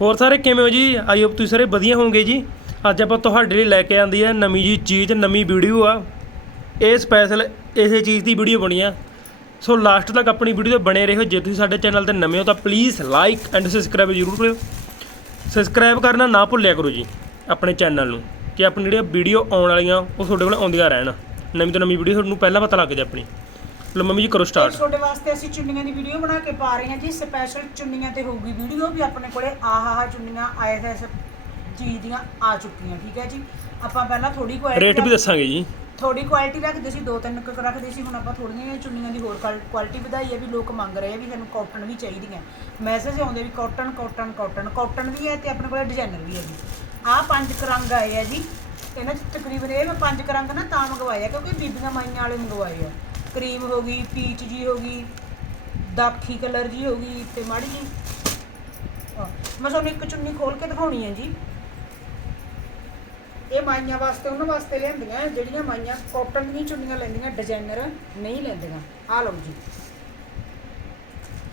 ਹੋਰ ਸਾਰੇ ਕਿਵੇਂ ਹੋ ਜੀ? ਆਈ ਹੋਪ ਤੁਸੀਂ ਸਾਰੇ ਵਧੀਆ ਹੋਵੋਗੇ ਜੀ। ਅੱਜ ਆਪਾਂ ਤੁਹਾਡੇ ਲਈ ਲੈ ਕੇ ਆਂਦੀ ਹੈ ਨਵੀਂ ਜੀ ਚੀਜ਼, ਨਵੀਂ ਵੀਡੀਓ ਆ। ਇਹ ਸਪੈਸ਼ਲ ਇਸੇ ਚੀਜ਼ ਦੀ ਵੀਡੀਓ ਬਣੀ ਆ। ਸੋ ਲਾਸਟ ਤੱਕ ਆਪਣੀ ਵੀਡੀਓ ਤੇ ਬਣੇ ਰਹੋ। ਜੇ ਤੁਸੀਂ ਸਾਡੇ ਚੈਨਲ ਤੇ ਨਵੇਂ ਹੋ ਤਾਂ ਪਲੀਜ਼ ਲਾਈਕ ਐਂਡ ਸਬਸਕ੍ਰਾਈਬ ਜ਼ਰੂਰ ਕਰਿਓ। ਸਬਸਕ੍ਰਾਈਬ ਕਰਨਾ ਨਾ ਭੁੱਲਿਆ ਕਰੋ ਜੀ ਆਪਣੇ ਚੈਨਲ ਨੂੰ ਕਿ ਆਪਣੀ ਜਿਹੜੀਆਂ ਵੀਡੀਓ ਆਉਣ ਵਾਲੀਆਂ ਉਹ ਤੁਹਾਡੇ ਕੋਲ ਆਉਂਦੀਆਂ ਰਹਿਣ। ਨਵੀਂ ਤੋਂ ਨਵੀਂ ਵੀਡੀਓ ਤੁਹਾਨੂੰ ਪਹਿਲਾਂ ਪਤਾ ਲੱਗ ਜਾਏ ਆਪਣੀ। ਲਓ ਮੰਮੀ ਜੀ ਕਰੋ ਸਟਾਰਟ ਤੁਹਾਡੇ ਵਾਸਤੇ ਅਸੀਂ ਚੁੰਨੀਆਂ ਦੀ ਵੀਡੀਓ ਬਣਾ ਕੇ ਪਾ ਰਹੇ ਹਾਂ ਜੀ। ਸਪੈਸ਼ਲ ਚੁੰਨੀਆਂ ਤੇ ਹੋਊਗੀ ਵੀਡੀਓ ਵੀ ਆਪਣੇ ਕੋਲੇ। ਆਹ ਆਹ ਚੁੰਨੀਆਂ ਆਏ ਇਸ ਚੀਜ਼ ਦੀਆਂ ਆ ਚੁੱਕੀਆਂ ਠੀਕ ਹੈ ਜੀ। ਆਪਾਂ ਪਹਿਲਾਂ ਥੋੜੀ ਕੁਆਲਿਟੀ ਰੇਟ ਵੀ ਦੱਸਾਂਗੇ ਜੀ। ਥੋੜੀ ਕੁਆਲਿਟੀ ਰੱਖਦੇ ਸੀ ਦੋ ਤਿੰਨ ਕੁ ਰੱਖਦੇ ਸੀ ਹੁਣ ਆਪਾਂ ਥੋੜੀਆਂ ਜਿਹੀਆਂ ਚੁੰਨੀਆਂ ਦੀ ਹੋਰ ਕੁਆਲਿਟੀ ਵਧਾਈ ਹੈ ਵੀ ਲੋਕ ਮੰਗ ਰਹੇ ਆ ਵੀ ਸਾਨੂੰ ਕਾਟਨ ਵੀ ਚਾਹੀਦੀਆਂ। ਮੈਸੇਜ ਆਉਂਦੇ ਵੀ ਕਾਟਨ ਕਾਟਨ ਕਾਟਨ ਕਾਟਨ ਵੀ ਹੈ ਤੇ ਆਪਣੇ ਕੋਲ ਡਿਜ਼ਾਈਨਰ ਵੀ ਹੈ ਜੀ। ਆਹ ਪੰਜ ਕੁ ਰੰਗ ਆਏ ਆ ਜੀ। ਇਹਨਾਂ ਚ ਤਕਰੀਬਨ ਇਹ ਮੈਂ ਪੰਜ ਕੁ ਰੰਗ ਨਾ ਤਾਂ ਮੰਗਵਾਏ ਆ ਕਿਉਂਕਿ ਬੀਬੀਆਂ ਮਾਈਆਂ ਵਾਲੇ ਮੰਗਵਾਏ ਆ। ਕਰੀਮ ਹੋ ਗਈ, ਪੀਚ ਜੀ ਹੋ ਗਈ, ਦਾਖੀ ਕਲਰ ਜੀ ਹੋ ਗਈ ਤੇ ਮਾੜੀ ਜੀ। ਮੈਂ ਤੁਹਾਨੂੰ ਇੱਕ ਚੁੰਨੀ ਖੋਲ ਕੇ ਦਿਖਾਉਣੀ ਹੈ ਜੀ। ਇਹ ਮਾਈਆਂ ਵਾਸਤੇ, ਉਹਨਾਂ ਵਾਸਤੇ ਲਿਆਂਦੀਆਂ, ਜਿਹੜੀਆਂ ਮਾਈਆਂ ਕਾਟਨ ਦੀਆਂ ਚੁੰਨੀਆਂ ਲੈਂਦੀਆਂ ਡਿਜ਼ਾਈਨਰ ਨਹੀਂ ਲੈਂਦੀਆਂ। ਆ ਲਓ ਜੀ।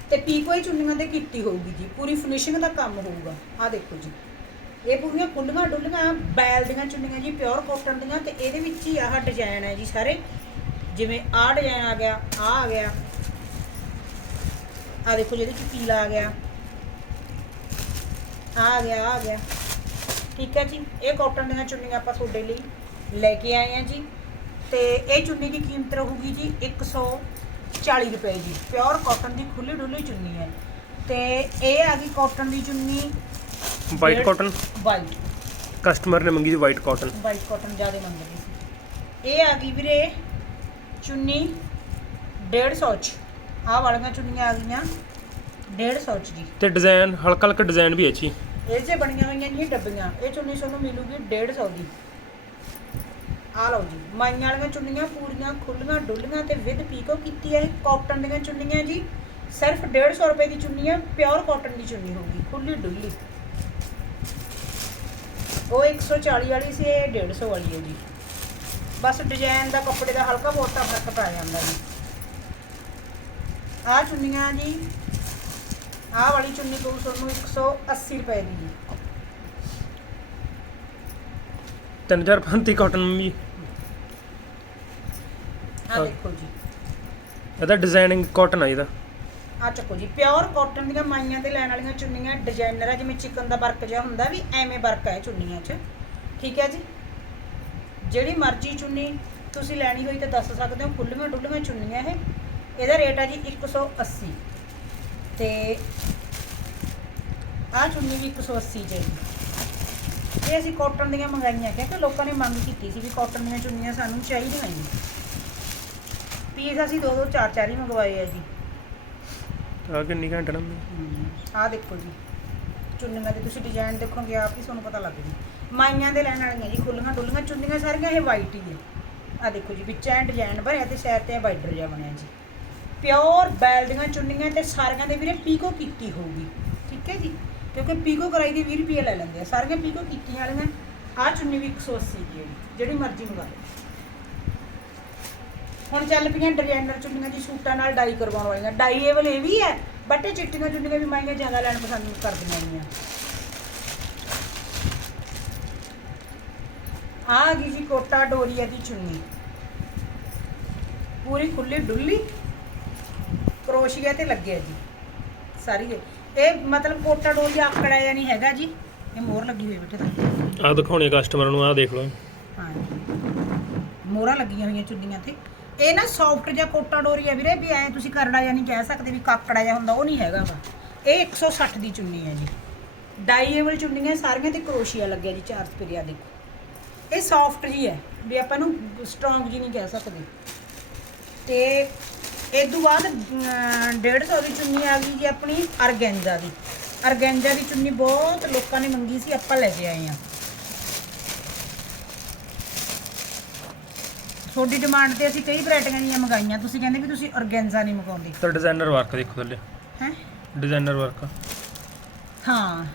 ਤੇ ਪੀਕੋ ਹੀ ਚੁੰਨੀਆਂ ਦੇ ਕੀਤੀ ਹੋਊਗੀ ਜੀ, ਪੂਰੀ ਫਿਨਿਸ਼ਿੰਗ ਦਾ ਕੰਮ ਹੋਊਗਾ। ਆਹ ਦੇਖੋ ਜੀ। ਇਹ ਪੂਰੀਆਂ ਖੁੱਲੀਆਂ ਡੁੱਲੀਆਂ ਬੈਲ ਦੀਆਂ ਚੁੰਨੀਆਂ ਜੀ ਪਿਓਰ ਕਾਟਨ ਦੀਆਂ ਤੇ ਇਹਦੇ ਵਿੱਚ ਹੀ ਆਹ ਡਿਜ਼ਾਈਨ ਹੈ ਜੀ ਸਾਰੇ। ਜਿਵੇਂ ਆਹ ਡਿਜ਼ਾਈਨ ਆ ਗਿਆ ਆਹ ਆ ਗਿਆ। ਆਹ ਦੇਖੋ ਜਿਹਦੇ ਚ ਪੀਲਾ ਆ ਗਿਆ। ਆ ਗਿਆ ਆ ਗਿਆ। ਠੀਕ ਹੈ ਜੀ ਇਹ ਕਾਟਨ ਦੀਆਂ ਚੁੰਨੀਆਂ ਆਪਾਂ ਤੁਹਾਡੇ ਲਈ ਲੈ ਕੇ ਆਏ ਆ ਜੀ। ਤੇ ਇਹ ਚੁੰਨੀ ਦੀ ਕੀਮਤ ਰਹੂਗੀ ਜੀ 140 ਰੁਪਏ ਜੀ। ਪਿਓਰ ਕਾਟਨ ਦੀ ਖੁੱਲੀ ਡੁੱਲੀ ਚੁੰਨੀ ਹੈ। ਤੇ ਇਹ ਆ ਗਈ ਕਾਟਨ ਦੀ ਚੁੰਨੀ। ਵਾਈਟ ਕਾਟਨ ਵਾਈਟ ਕਸਟਮਰ ਨੇ ਮੰਗੀ ਸੀ ਵਾਈਟ ਕਾਟਨ ਵਾਈਟ ਕਾਟਨ ਜ਼ਿਆਦਾ ਮੰਗਦੇ ਸੀ। ਇਹ ਆ ਗਈ ਵੀਰੇ ਚੁੰਨੀ 150 ਚ। ਆਹ ਵਾਲੀਆਂ ਚੁੰਨੀਆਂ ਆ ਗਈਆਂ 150 ਚ ਜੀ। ਤੇ ਡਿਜ਼ਾਈਨ ਹਲਕਾ ਹਲਕਾ ਡਿਜ਼ਾਈਨ ਵੀ ਹੈ ਜੀ। ਇਹ ਜੇ ਬਣੀਆਂ ਹੋਈਆਂ ਜੀ ਡੱਬੀਆਂ ਇਹ ਚੁੰਨੀ ਤੁਹਾਨੂੰ ਮਿਲੂਗੀ 150 ਦੀ। ਆ ਲਓ ਜੀ ਮਾਈਆਂ ਵਾਲੀਆਂ ਚੁੰਨੀਆਂ ਪੂਰੀਆਂ ਖੁੱਲੀਆਂ ਡੁੱਲੀਆਂ ਤੇ ਵਿਦ ਪੀਕੋ ਕੀਤੀ ਹੈ ਕਾਟਨ ਦੀਆਂ ਚੁੰਨੀਆਂ ਜੀ। ਸਿਰਫ 150 ਰੁਪਏ ਦੀ ਚੁੰਨੀ ਹੈ ਪਿਓਰ ਕਾਟਨ ਦੀ ਚੁੰਨੀ ਹੋਊਗੀ ਖੁੱਲੀ ਡੁੱਲੀ ਉਹ 140 ਵਾਲੀ ਸੀ ਇਹ 150 ਵਾਲੀ ਹੈ ਜੀ। ਬਸ ਡਿਜ਼ਾਈਨ ਦਾ ਕੱਪੜੇ ਦਾ ਹਲਕਾ ਬਹੁਤਾ ਫ਼ਰਕ ਪੈ ਜਾਂਦਾ ਜੀ। ਆਹ ਚੁੰਨੀਆਂ ਜੀ ਆਹ ਵਾਲੀ ਚੁੰਨੀ ਪਊ ਤੁਹਾਨੂੰ 180 ਰੁਪਏ ਦੀ ਜੀ। 3035 ਕਾਟਨ ਮੰਮੀ ਆਹ ਦੇਖੋ ਜੀ। ਇਹਦਾ ਡਿਜ਼ਾਈਨਿੰਗ ਕਾਟਨ ਆ ਇਹਦਾ ਆ ਚੱਕੋ ਜੀ ਪਿਓਰ ਕਾਟਨ ਦੀਆਂ ਮਾਈਆਂ ਤੇ ਲੈਣ ਵਾਲੀਆਂ ਚੁੰਨੀਆਂ ਡਿਜ਼ਾਈਨਰ ਆ ਜਿਵੇਂ ਚਿਕਨ ਦਾ ਵਰਕ ਜਿਹਾ ਹੁੰਦਾ ਵੀ ਐਵੇਂ ਵਰਕ ਹੈ ਚੁੰਨੀਆਂ 'ਚ। ਠੀਕ ਹੈ ਜੀ? ਜਿਹੜੀ ਮਰਜ਼ੀ ਚੁੰਨੀ ਤੁਸੀਂ ਲੈਣੀ ਹੋਈ ਤਾਂ ਦੱਸ ਸਕਦੇ ਹੋ ਖੁੱਲੀਆਂ ਡੁੱਲੀਆਂ ਚੁੰਨੀਆਂ ਇਹ। ਇਹਦਾ ਰੇਟ ਆ ਜੀ 180 ਤੇ ਆਹ ਚੁੰਨੀ ਵੀ 180 ਚ ਹੈ ਜੀ। ਇਹ ਅਸੀਂ ਕਾਟਨ ਦੀਆਂ ਮੰਗਾਈਆਂ ਕਿਉਂਕਿ ਲੋਕਾਂ ਨੇ ਮੰਗ ਕੀਤੀ ਸੀ ਵੀ ਕਾਟਨ ਦੀਆਂ ਚੁੰਨੀਆਂ ਸਾਨੂੰ ਚਾਹੀਦੀਆਂ ਜੀ ਪੀਸ ਅਸੀਂ ਦੋ ਦੋ ਚਾਰ ਚਾਰ ਹੀ ਮੰਗਵਾਏ ਆ ਜੀ। ਆ ਕਿੰਨੀ ਘੰਟਾ ਨਾ? ਆਹ ਦੇਖੋ ਜੀ। ਚੁੰਨੀਆਂ ਦੇ ਤੁਸੀਂ ਡਿਜ਼ਾਈਨ ਦੇਖੋਗੇ ਆਪ ਹੀ ਤੁਹਾਨੂੰ ਪਤਾ ਲੱਗ ਜੂ ਮਾਈਆਂ ਦੇ ਲੈਣ ਵਾਲੀਆਂ ਜੀ ਖੁੱਲੀਆਂ ਡੁੱਲੀਆਂ ਚੁੰਨੀਆਂ ਸਾਰੀਆਂ ਇਹ ਵਾਈਟ ਹੀ ਹੈ ਆਹ ਦੇਖੋ ਜੀ, ਵਿੱਚ ਐ ਡਿਜ਼ਾਈਨ ਬਣਿਆ ਤੇ ਸਾਈਡ ਤੇ ਬਾਰਡਰ ਜਿਹਾ ਬਣਿਆ ਜੀ। ਪਿਓਰ ਬੈਲ ਦੀਆਂ ਚੁੰਨੀਆਂ ਤੇ ਸਾਰੀਆਂ ਦੇ ਵੀਰੇ ਪੀਕੋ ਕੀਤੀ ਹੋਊਗੀ, ਠੀਕ ਹੈ ਜੀ? ਕਿਉਂਕਿ ਪੀਕੋ ਕਰਾਈ ਦੀ 20 ਰੁਪਏ ਲੈ ਲੈਂਦੇ ਆ, ਸਾਰੀਆਂ ਪੀਕੋ ਕੀਤੀਆਂ ਵਾਲੀਆਂ, ਆਹ ਚੁੰਨੀ ਵੀ 180 ਦੀ ਹੈ ਜੀ, ਜਿਹੜੀ ਮਰਜ਼ੀ ਮੰਗਾ ਲਓ। ਹੁਣ ਚੱਲ ਪਈਆਂ ਡਿਜ਼ਾਈਨਰ ਚੁੰਨੀਆਂ ਦੀ ਸੂਟਾਂ ਨਾਲ ਡਾਈ ਕਰਵਾਉਣ ਵਾਲੀਆਂ। ਡਾਈਏਬਲ ਇਹ ਵੀ ਹੈ ਬਟ ਚਿੱਟੀਆਂ ਚੁੰਨੀਆਂ ਵੀ ਮਾਈਆਂ ਜ਼ਿਆਦਾ ਲੈਣ ਪਸੰਦ ਕਰਦੀਆਂ ਨੇ ਆ ਆ ਗਈ ਜੀ ਕੋਟਾ ਡੋਰੀਆ ਦੀ ਚੁੰਨੀ। ਪੂਰੀ ਖੁੱਲੀ ਡੁੱਲੀ ਕਰੋਸ਼ੀਆ ਤੇ ਲੱਗਿਆ ਜੀ। ਸਾਰੀ ਇਹ ਇਹ ਮਤਲਬ ਕੋਟਾ ਡੋਰੀਆ ਆਕੜਾ ਜਾਂ ਨਹੀਂ ਹੈਗਾ ਜੀ ਇਹ ਮੋਹਰ ਲੱਗੀ ਹੋਈ ਬੇਟੇ ਤਾਂ। ਆਹ ਦਿਖਾਉਣੇ ਕਸਟਮਰ ਨੂੰ ਆਹ ਦੇਖ ਲਓ। ਹਾਂ ਮੋਹਰਾਂ ਲੱਗੀਆਂ ਹੋਈਆਂ ਚੁੰਨੀਆਂ ਤੇ। ਇਹ ਨਾ ਸੌਫਟ ਜਿਹਾ ਕੋਟਾ ਡੋਰੀ ਆ ਵੀਰੇ ਵੀ ਐ ਤੁਸੀਂ ਕਰੜਾ ਜਾਂ ਨਹੀਂ ਕਹਿ ਸਕਦੇ ਵੀ ਕਾਕੜਾ ਜਿਹਾ ਹੁੰਦਾ ਉਹ ਨਹੀਂ ਹੈਗਾ ਵਾ। ਇਹ 160 ਦੀ ਚੁੰਨੀ ਹੈ ਜੀ। ਡਾਈਏਬਲ ਚੁੰਨੀਆਂ ਸਾਰੀਆਂ ਤੇ ਕਰੋਸ਼ੀਆ ਲੱਗਿਆ ਜੀ ਚਾਰ ਸਪੇਰਿਆ ਦੇਖੋ। ਇਹ ਸੌਫਟ ਜੀ ਹੈ ਵੀ ਆਪਾਂ ਨੂੰ ਸਟਰੋਂਗ ਜੀ ਨਹੀਂ ਕਹਿ ਸਕਦੇ। ਤੇ ਇਸ ਤੋਂ ਬਾਅਦ ਅਮ, 150 ਦੀ ਚੁੰਨੀ ਆ ਗਈ ਜੀ ਆਪਣੀ ਅਰਗੈਂਜਾ ਦੀ। ਅਰਗੈਂਜਾ ਦੀ ਚੁੰਨੀ ਬਹੁਤ ਲੋਕਾਂ ਨੇ ਮੰਗੀ ਸੀ ਆਪਾਂ ਲੈ ਕੇ ਆਏ ਆ ਤੁਹਾਡੀ ਡਿਮਾਂਡ ਤੇ ਅਸੀਂ ਕਈ ਵੈਰਾਈਟੀਆਂ ਦੀਆਂ ਮੰਗਾਈਆਂ ਤੁਸੀਂ ਕਹਿੰਦੇ ਵੀ ਤੁਸੀਂ ਆਰਗੈਂਜ਼ਾ ਨਹੀਂ ਮੰਗਾਉਂਦੇ। ਤੇ ਡਿਜ਼ਾਈਨਰ ਵਰਕ ਦੇਖੋ ਥੱਲੇ। ਹੈ? ਡਿਜ਼ਾਈਨਰ ਵਰਕ ਹਾਂ।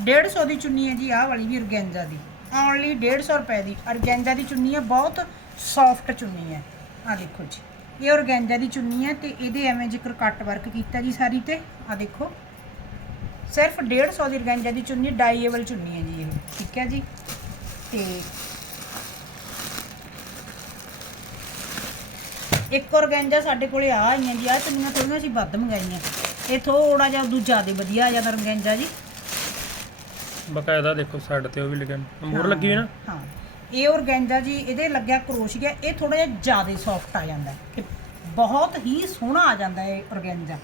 150 ਦੀ ਚੁੰਨੀ ਹੈ ਜੀ ਆਹ ਵਾਲੀ ਵੀ ਆਰਗੈਂਜ਼ਾ ਦੀ। ਓਨਲੀ 150 ਰੁਪਏ ਦੀ ਆਰਗੈਂਜ਼ਾ ਦੀ ਚੁੰਨੀ ਹੈ, ਬਹੁਤ ਸੌਫਟ ਚੁੰਨੀ ਹੈ। ਆ ਦੇਖੋ ਜੀ, ਇਹ ਔਰਗੈਂਜਾ ਦੀ ਚੁੰਨੀ ਹੈ ਤੇ ਇਹਦੇ ਐਵੇਂ ਜ਼ਿਕਰ ਕੱਟ ਵਰਕ ਕੀਤਾ ਜੀ ਸਾਰੀ ਤੇ ਆ ਦੇਖੋ। ਸਿਰਫ 150 ਦੀ organza ਦੀ ਚੁੰਨੀ ਡਾਈਏਬਲ ਚੁੰਨੀ ਹੈ ਜੀ ਇਹ, ਠੀਕ ਹੈ ਜੀ? ਤੇ ਇੱਕ ਔਰਗੈਂਜਾ ਸਾਡੇ ਕੋਲੇ ਆ ਆਈਆਂ ਜੀ ਆ ਚੁੰਨੀਆਂ ਥੋੜੀਆਂ ਅਸੀਂ ਵੱਧ ਮੰਗਾਈਆਂ। ਇਹ ਥੋੜਾ ਜਿਹਾ ਦੂਜਾ ਦੇ ਵਧੀਆ ਆ ਜਾਂਦਾ ਔਰਗੈਂਜਾ ਜੀ। ਬਕਾਇਦਾ ਦੇਖੋ ਸਾਈਡ ਤੇ ਉਹ ਵੀ ਲਿਖਿਆ ਮੋਹਰ ਲੱਗੀ ਹੋਈ ਨਾ? ਹਾਂ। ਇਹ organza ਜੀ ਇਹਦੇ ਲੱਗਿਆ ਕਰੋਸ਼ੀਆ ਇਹ ਥੋੜਾ ਜਿਹਾ ਜ਼ਿਆਦਾ ਸੌਫਟ ਆ ਜਾਂਦਾ ਹੈ ਕਿ ਬਹੁਤ ਹੀ ਸੋਹਣਾ ਆ ਜਾਂਦਾ ਹੈ ਇਹ organza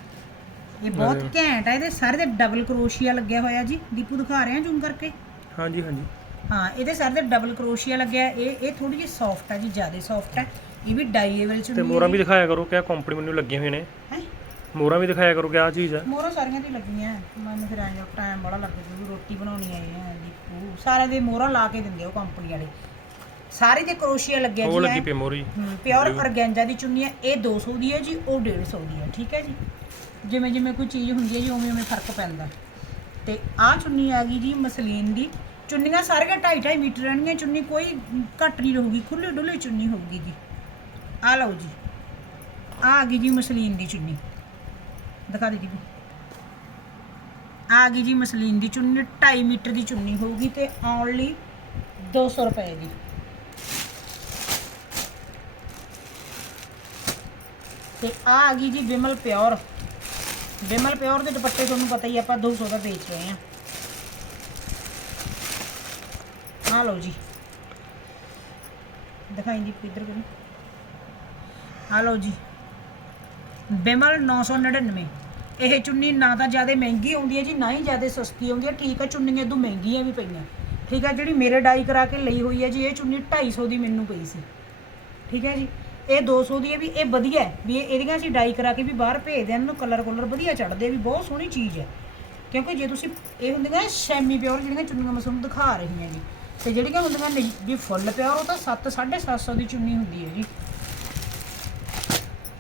ਇਹ ਬਹੁਤ। ਘੈਂਟ ਹੈ ਇਹਦੇ ਸਾਰੇ ਦੇ ਡਬਲ ਕਰੋਸ਼ੀਆ ਲੱਗਿਆ ਹੋਇਆ ਜੀ। ਦੀਪੂ ਦਿਖਾ ਰਿਹਾ ਜ਼ੂਮ ਕਰਕੇ। ਹਾਂਜੀ ਹਾਂਜੀ। ਹਾਂ ਇਹਦੇ ਸਾਰੇ ਦੇ ਡਬਲ ਕਰੋਸ਼ੀਆ ਲੱਗਿਆ। ਇਹ ਇਹ ਥੋੜੀ ਜਿਹੀ ਸੌਫਟ ਹੈ ਜੀ ਜ਼ਿਆਦਾ ਸੌਫਟ ਹੈ ਇਹ ਵੀ ਡਾਈਏਬਲ ਚ ਤੇ ਮੋਹਰਾਂ ਵੀ ਦਿਖਾਇਆ ਕਰੋ ਕਿਆ ਕੰਪਨੀ ਮੈਨੂੰ ਲੱਗੀਆਂ ਹੋਈਆਂ ਨੇ। ਹੈ? ਮੋਹਰਾਂ ਵੀ ਦਿਖਾਇਆ ਕਰੋ ਕਿਆ ਚੀਜ਼ ਆ ਮੋਹਰਾਂ ਸਾਰੀਆਂ ਤੇ ਲੱਗੀਆਂ ਮੈਨੂੰ ਫਿਰ ਆਇਆ ਟਾਈਮ ਬੜਾ ਲੱਗ ਜੂ ਰੋਟੀ ਬਣਾਉਣੀ ਆਏ ਆ ਦੀਪੂ। ਸਾਰੇ ਦੇ ਮੋਹਰਾਂ ਲਾ ਕੇ ਦਿੰਦੇ ਉਹ ਕੰਪਨੀ ਵਾਲੇ। ਸਾਰੇ ਦੇ ਕਰੋਸ਼ੀਆ ਲੱਗਿਆ ਉਹ ਜੀ ਲੱਗੀ ਪਈ ਮੋਹਰੀ। ਪਿਓਰ ਔਰਗੈਂਜਾ ਦੀ ਚੁੰਨੀ ਹੈ ਇਹ 200 ਦੀ ਹੈ ਜੀ ਉਹ 150 ਦੀ ਹੈ ਠੀਕ ਹੈ ਜੀ। ਜਿਵੇਂ ਜਿਵੇਂ ਕੋਈ ਚੀਜ਼ ਹੁੰਦੀ ਹੈ ਜੀ ਉਵੇਂ ਉਵੇਂ ਫ਼ਰਕ ਪੈਂਦਾ। ਤੇ ਆਹ ਚੁੰਨੀ ਆ ਗਈ ਜੀ ਮਸਲੀਨ ਦੀ। ਚੁੰਨੀਆਂ ਸਾਰੀਆਂ 2.5 2.5 ਮੀਟਰ ਰਹਿਣਗੀਆਂ ਚੁੰਨੀ ਕੋਈ ਘੱਟ ਨਹੀਂ ਰਹੂਗੀ ਖੁੱਲੀ ਡੁੱਲੀ ਚੁੰਨੀ ਹੋਊਗੀ ਜੀ। ਆ ਲਓ ਜੀ। ਆ ਆ ਗਈ ਜੀ ਮਸਲੀਨ ਦੀ ਚੁੰਨੀ। ਦਿਖਾ ਦੇ ਜੀ ਆ ਗਈ ਜੀ ਮਸਲੀਨ ਦੀ ਚੁੰਨੀ 2.5 ਮੀਟਰ ਦੀ ਚੁੰਨੀ ਹੋਊਗੀ ਤੇ ਓਨਲੀ 200 ਰੁਪਏ ਦੀ। ਤੇ ਆ ਆ ਗਈ ਜੀ ਵਿਮਲ ਪਿਓਰ। ਵਿਮਲ ਪਿਓਰ ਦੇ ਦੁਪੱਟੇ ਤੁਹਾਨੂੰ ਪਤਾ ਹੀ ਆ, ਆਪਾਂ 200 ਦਾ ਵੇਚ ਰਹੇ ਆ ਆ ਲਓ ਜੀ। ਦਿਖਾਈ ਦੀ ਇੱਧਰ ਕਰੋ ਆ ਲਓ ਜੀ। ਵਿਮਲ 999 ਇਹ ਚੁੰਨੀ ਨਾ ਤਾਂ ਜ਼ਿਆਦਾ ਮਹਿੰਗੀ ਆਉਂਦੀ ਹੈ ਜੀ, ਨਾ ਹੀ ਜ਼ਿਆਦਾ ਸਸਤੀ ਆਉਂਦੀ ਹੈ। ਠੀਕ ਹੈ, ਚੁੰਨੀਆਂ ਇਦੋਂ ਮਹਿੰਗੀਆਂ ਵੀ ਪਈਆਂ। ਠੀਕ ਹੈ, ਜਿਹੜੀ ਮੇਰੇ ਡਾਈ ਕਰਾ ਕੇ ਲਈ ਹੋਈ ਹੈ ਜੀ, ਇਹ ਚੁੰਨੀ 250 ਦੀ ਮੈਨੂੰ ਪਈ ਸੀ। ਠੀਕ ਹੈ ਜੀ, ਇਹ 200 ਦੀ ਹੈ ਵੀ, ਇਹ ਵਧੀਆ ਹੈ ਵੀ ਇਹ- ਇਹਦੀਆਂ ਅਸੀਂ ਡਾਈ ਕਰਾ ਕੇ ਵੀ ਬਾਹਰ ਭੇਜਦੇ ਹਾਂ, ਇਹਨੂੰ ਕਲਰ ਕਲਰ ਵਧੀਆ ਚੜਦੇ ਵੀ ਬਹੁਤ ਸੋਹਣੀ ਚੀਜ਼ ਹੈ। ਕਿਉਂਕਿ ਜੇ ਤੁਸੀਂ ਇਹ ਹੁੰਦੀਆਂ ਸੈਮੀ ਪਿਓਰ ਜਿਹੜੀਆਂ ਚੁੰਨੀਆਂ ਮੈਂ ਤੁਹਾਨੂੰ ਦਿਖਾ ਰਹੀ ਹਾਂ ਜੀ, ਤੇ ਜਿਹੜੀਆਂ ਹੁੰਦੀਆਂ ਨਹੀਂ ਵੀ ਫੁੱਲ ਪਿਓਰ ਉਹ ਤਾਂ 7 750 ਦੀ ਚੁੰਨੀ ਹੁੰਦੀ ਹੈ ਜੀ।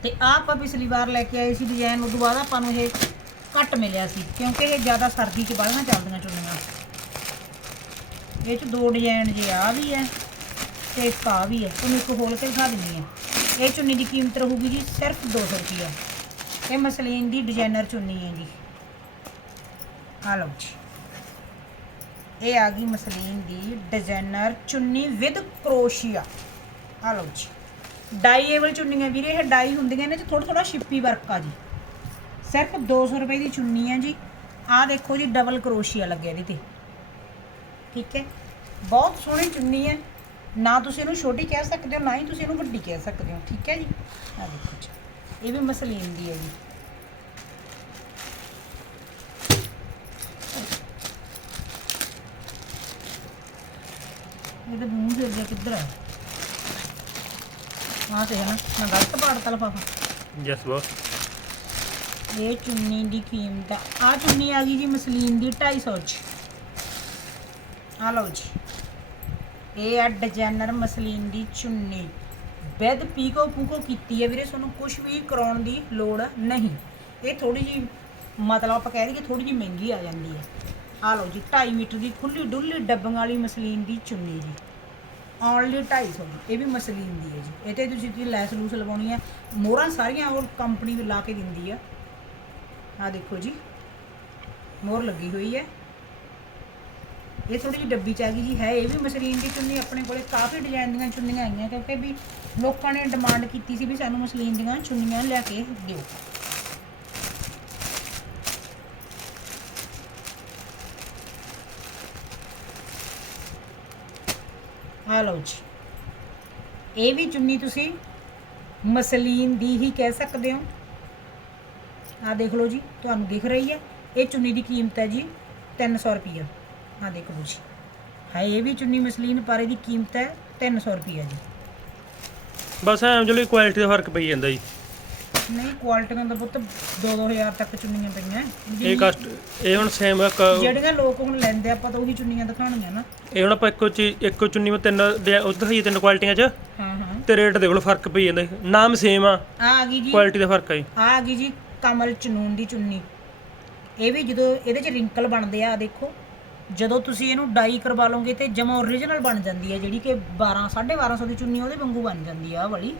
ਤੇ ਆਹ ਆਪਾਂ ਪਿਛਲੀ ਵਾਰ ਲੈ ਕੇ ਆਏ ਸੀ ਡਿਜ਼ਾਈਨ ਉਦੋਂ ਬਾਅਦ ਆਪਾਂ ਨੂੰ ਇਹ ਘੱਟ ਮਿਲਿਆ ਸੀ, ਕਿਉਂਕਿ ਇਹ ਜ਼ਿਆਦਾ ਸਰਦੀ 'ਚ ਬਾਹਲੀਆਂ ਚੱਲਦੀਆਂ ਚੁੰਨੀਆਂ ਇਹ 'ਚ ਦੋ ਡਿਜ਼ਾਈਨ ਜੇ ਆ ਵੀ ਹੈ ਤੇ ਇੱਕ ਆ ਵੀ ਹੈ ਤੁਹਾਨੂੰ ਇੱਕ ਹੋਲ ਕੇ ਦਿਖਾ ਦਿੰਦੀ ਹਾਂ। ਇਹ ਚੁੰਨੀ ਦੀ ਕੀਮਤ ਰਹੂਗੀ ਜੀ ਸਿਰਫ 200 ਰੁਪਈਆ। ਇਹ ਮਸਲੀਨ ਦੀ ਡਿਜ਼ਾਈਨਰ ਚੁੰਨੀ ਹੈ ਜੀ। ਆ ਲਓ ਜੀ। ਇਹ ਆ ਗਈ ਮਸਲੀਨ ਦੀ ਡਿਜ਼ਾਈਨਰ ਚੁੰਨੀ ਵਿਦ ਕਰੋਸ਼ੀਆ ਆ ਲਓ ਜੀ। ਡਾਈਏਬਲ ਚੁੰਨੀਆਂ ਵੀਰੇ, ਇਹ ਡਾਈ ਹੁੰਦੀਆਂ ਨੇ ਤੇ ਥੋੜਾ ਥੋੜਾ ਸ਼ਿਪੀ ਵਰਕ ਆ ਜੀ। ਸਿਰਫ 200 ਰੁਪਏ ਦੀ ਚੁੰਨੀ ਹੈ ਜੀ। ਆਹ ਦੇਖੋ ਜੀ ਡਬਲ ਕਰੋਸ਼ੀਆ ਲੱਗਿਆ ਇਹਦੇ ਤੇ। ਠੀਕ ਹੈ? ਬਹੁਤ ਸੋਹਣੀ ਚੁੰਨੀ ਹੈ। ਨਾ ਤੁਸੀਂ ਇਹਨੂੰ ਛੋਟੀ ਕਹਿ ਸਕਦੇ ਹੋ, ਨਾ ਹੀ ਤੁਸੀਂ ਇਹਨੂੰ ਵੱਡੀ ਕਹਿ ਸਕਦੇ ਹੋ। ਠੀਕ ਹੈ ਜੀ? ਆ ਦੇਖੋ ਜੀ, ਇਹ ਵੀ ਮਸਲੀਨ ਦੀ ਹੈ ਜੀ। ਇਹਦੇ ਮੂੰਹ ਫਿਰ ਕਿੱਧਰ ਹੈ ਆਹ ਤੇ ਹੈ ਨਾ ਮੈਂ ਗਲਤ ਪਾੜਤਾ ਲਫਾਫਾ। ਯੈਸ ਬॉस ਇਹ ਚੁੰਨੀ ਦੀ ਕੀਮਤ ਆ। ਆਹ ਚੁੰਨੀ ਆ ਗਈ ਜੀ ਮਸਲੀਨ ਦੀ 250 ਚ। ਆ ਲਓ ਜੀ। ਇਹ ਆ ਡਿਜ਼ਾਈਨਰ ਮਸਲੀਨ ਦੀ ਚੁੰਨੀ। ਵਿਦ ਪੀਕੋ ਪੂਕੋ ਕੀਤੀ ਹੈ ਵੀਰੇ ਤੁਹਾਨੂੰ ਕੁਝ ਵੀ ਕਰਾਉਣ ਦੀ ਲੋੜ ਨਹੀਂ। ਇਹ ਥੋੜੀ ਜੀ ਮਤਲਬ ਆਪਾਂ ਕਹਿ ਦਈਏ ਥੋੜੀ ਜੀ ਮਹਿੰਗੀ ਆ ਜਾਂਦੀ ਹੈ। ਆ ਲਓ ਜੀ 2.5 ਮੀਟਰ ਦੀ ਖੁੱਲੀ ਡੁੱਲੀ ਡੱਬੀਆਂ ਵਾਲੀ ਮਸਲੀਨ ਦੀ ਚੁੰਨੀ ਜੀ। ਓਨਲੀ 250 ਦੀ, ਇਹ ਵੀ ਮਸਲੀਨ ਦੀ ਹੈ ਜੀ। ਇਹ ਤੇ ਤੁਸੀਂ ਜੀ ਲੈਸ ਲੂਸ ਲਗਾਉਣੀ ਹੈ, ਮੋਹਰਾਂ ਸਾਰੀਆਂ ਉਹ ਕੰਪਨੀ ਲਾ ਕੇ ਦਿੰਦੀ ਆ। ਆ ਦੇਖੋ ਜੀ, ਮੋਹਰ ਲੱਗੀ ਹੋਈ ਹੈ। ਇਹ ਥੋੜੀ ਜਿਹੀ ਡੱਬੀ ਚ ਆ ਗਈ ਜੀ, ਹੈ ਇਹ ਵੀ ਮਸਲੀਨ ਦੀ ਚੁੰਨੀ, ਆਪਣੇ ਕੋਲੇ ਕਾਫੀ ਡਿਜ਼ਾਈਨ ਦੀਆਂ ਚੁੰਨੀਆਂ ਆਈਆਂ ਕਿਉਂਕਿ ਵੀ ਲੋਕਾਂ ਨੇ ਡਿਮਾਂਡ ਕੀਤੀ ਸੀ ਵੀ ਸਾਨੂੰ ਮਸਲੀਨ ਦੀਆਂ ਚੁੰਨੀਆਂ ਲੈ ਕੇ ਦਿਓ। ਆ ਲਓ ਜੀ। ਇਹ ਵੀ ਚੁੰਨੀ ਤੁਸੀਂ ਮਸਲੀਨ ਦੀ ਹੀ ਕਹਿ ਸਕਦੇ ਹੋ। ਆ ਦੇਖ ਲਓ ਜੀ, ਤੁਹਾਨੂੰ ਦਿਖ ਰਹੀ ਹੈ। ਇਹ ਚੁੰਨੀ ਦੀ ਕੀਮਤ ਹੈ ਜੀ 300 ਰੁਪਈਆ। ਆ ਦੇਖ ਲਓ ਜੀ। ਹਾਂ ਇਹ ਵੀ ਚੁੰਨੀ ਮਸਲੀਨ ਪਰ ਇਹਦੀ ਕੀਮਤ ਹੈ 300 ਰੁਪਈਆ ਜੀ। ਬਸ ਐਂ, ਜਿਹੜੀ ਕੁਆਲਿਟੀ ਦਾ ਫ਼ਰਕ ਪਈ ਜਾਂਦਾ ਜੀ। ਨਹੀਂ ਕੁਆਲਿਟੀਆਂ ਦਾ ਪੁੱਤ 2-2000 ਤੱਕ ਚੁੰਨੀਆਂ ਪਈਆਂ। ਇਹ ਕਸਟ ਇਹ ਹੁਣ ਸੇਮ ਜਿਹੜੀਆਂ ਲੋਕ ਹੁਣ ਲੈਂਦੇ ਆਪਾਂ ਤਾਂ ਉਹੀ ਚੁੰਨੀਆਂ ਦਿਖਾਉਣੀਆਂ ਨਾ। ਇਹ ਹੁਣ ਆਪਾਂ ਇੱਕੋ ਚੀਜ਼ ਇੱਕੋ ਚੁੰਨੀ ਵਿੱਚ ਤਿੰਨ ਉਹ ਦਿਖਾਈਏ ਤਿੰਨ ਕੁਆਲਿਟੀਆਂ 'ਚ। ਹਾਂ ਹਾਂ। ਤੇ ਰੇਟ ਦੇਖ ਲਓ ਫ਼ਰਕ ਪਈ ਜਾਂਦਾ। ਨਾਮ ਸੇਮ ਆ। ਆ ਗਈ ਜੀ। ਕੁਆਲਿਟੀ ਦਾ ਫ਼ਰਕ ਆ ਜੀ। ਆ ਗਈ ਜੀ ਕਮਲ ਚਨੂਨ ਦੀ ਚੁੰਨੀ। ਇਹ ਵੀ ਜਦੋਂ ਇਹਦੇ ਚ ਰਿੰਕਲ ਬਣਦੇ ਆ ਦੇਖੋ। ਜਦੋਂ ਤੁਸੀਂ ਇਹਨੂੰ ਡਾਈ ਕਰਵਾ ਲਓਗੇ ਤੇ ਜਮਾ ਓਰੀਜਨਲ ਬਣ ਜਾਂਦੀ ਹੈ ਜਿਹੜੀ ਕਿ 12 1250 ਦੀ ਚੁੰਨੀ ਉਹਦੇ ਵਾਂਗੂ ਬਣ ਜਾਂਦੀ ਆ ਵਾਲੀ।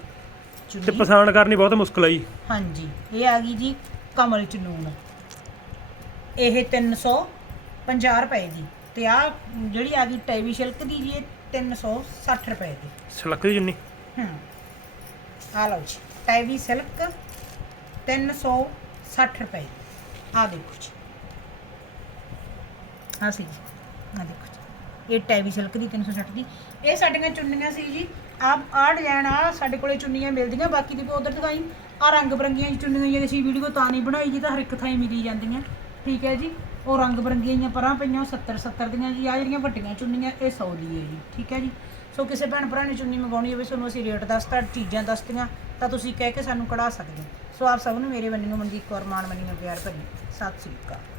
ਤੇ ਚੁੰਨੀ ਪਛਾਣ ਕਰਨੀ ਬਹੁਤ ਮੁਸ਼ਕਲ ਆ ਜੀ। ਹਾਂਜੀ ਇਹ ਆ ਗਈ ਜੀ ਕਮਲ ਚਨੂਨ ਇਹ 350 ਰੁਪਏ ਦੀ ਤੇ ਆ ਜਿਹੜੀ ਆ ਗਈ ਟੈਵੀ ਸਿਲਕ ਦੀ ਜੀ ਇਹ 360 ਰੁਪਏ ਦੀ। ਸਲਕ ਦੀ ਚੁੰਨੀ ਹੂੰ। ਆ ਲਓ ਜੀ ਟੈਵੀ ਸਿਲਕ 360 ਰੁਪਏ। ਆ ਦੇਖੋ ਜੀ। ਆ ਸੀ ਜੀ ਆ ਦੇਖੋ ਜੀ। ਇਹ ਟੈਵੀ ਸਿਲਕ ਦੀ 360 ਦੀ। ਇਹ ਸਾਡੀਆਂ ਚੁੰਨੀਆਂ ਸੀ ਜੀ ਆ ਆ ਡਿਜ਼ਾਈਨ ਆ, ਸਾਡੇ ਕੋਲੇ ਚੁੰਨੀਆਂ ਮਿਲਦੀਆਂ, ਬਾਕੀ ਦੀ ਉਧਰ ਦਿਖਾਈ। ਆ ਰੰਗ ਬਰੰਗੀਆਂ ਚੁੰਨੀਆਂ ਜਿਹੜੀ ਅਸੀਂ ਵੀਡੀਓ ਤਾਂ ਨਹੀਂ ਬਣਾਈ ਜੀ, ਤਾਂ ਹਰ ਇੱਕ ਥਾਂ ਹੀ ਮਿਲੀ ਜਾਂਦੀਆਂ। ਠੀਕ ਹੈ ਜੀ? ਉਹ ਰੰਗ ਬਰੰਗੀਆਂ ਜੀਆਂ ਪਰਾਂ ਪਈਆਂ, ਉਹ 70 70 ਦੀਆਂ ਜੀ ਆ ਜਿਹੜੀਆਂ ਵੱਡੀਆਂ ਚੁੰਨੀਆਂ, ਇਹ 100 ਦੀ ਹੈ ਜੀ। ਠੀਕ ਹੈ ਜੀ? ਸੋ ਕਿਸੇ ਭੈਣ ਭਰਾ ਨੇ ਚੁੰਨੀ ਮੰਗਾਉਣੀ ਹੋਵੇ ਤੁਹਾਨੂੰ ਅਸੀਂ ਰੇਟ ਦੱਸਤਾ, ਚੀਜ਼ਾਂ ਦੱਸਤੀਆਂ, ਤਾਂ ਤੁਸੀਂ ਕਹਿ ਕੇ ਸਾਨੂੰ ਕਢਾ ਸਕਦੇ ਹੋ। ਸੋ ਆਪ ਸਭ ਨੂੰ ਮੇਰੇ ਵੱਲੋਂ ਮਨਜੀਤ ਕੌਰ ਮਾਨ ਮੰਨੀਆਂ ਪਿਆਰ ਭਰੀ ਸਤਿ ਸ੍ਰੀ ਅਕਾਲ।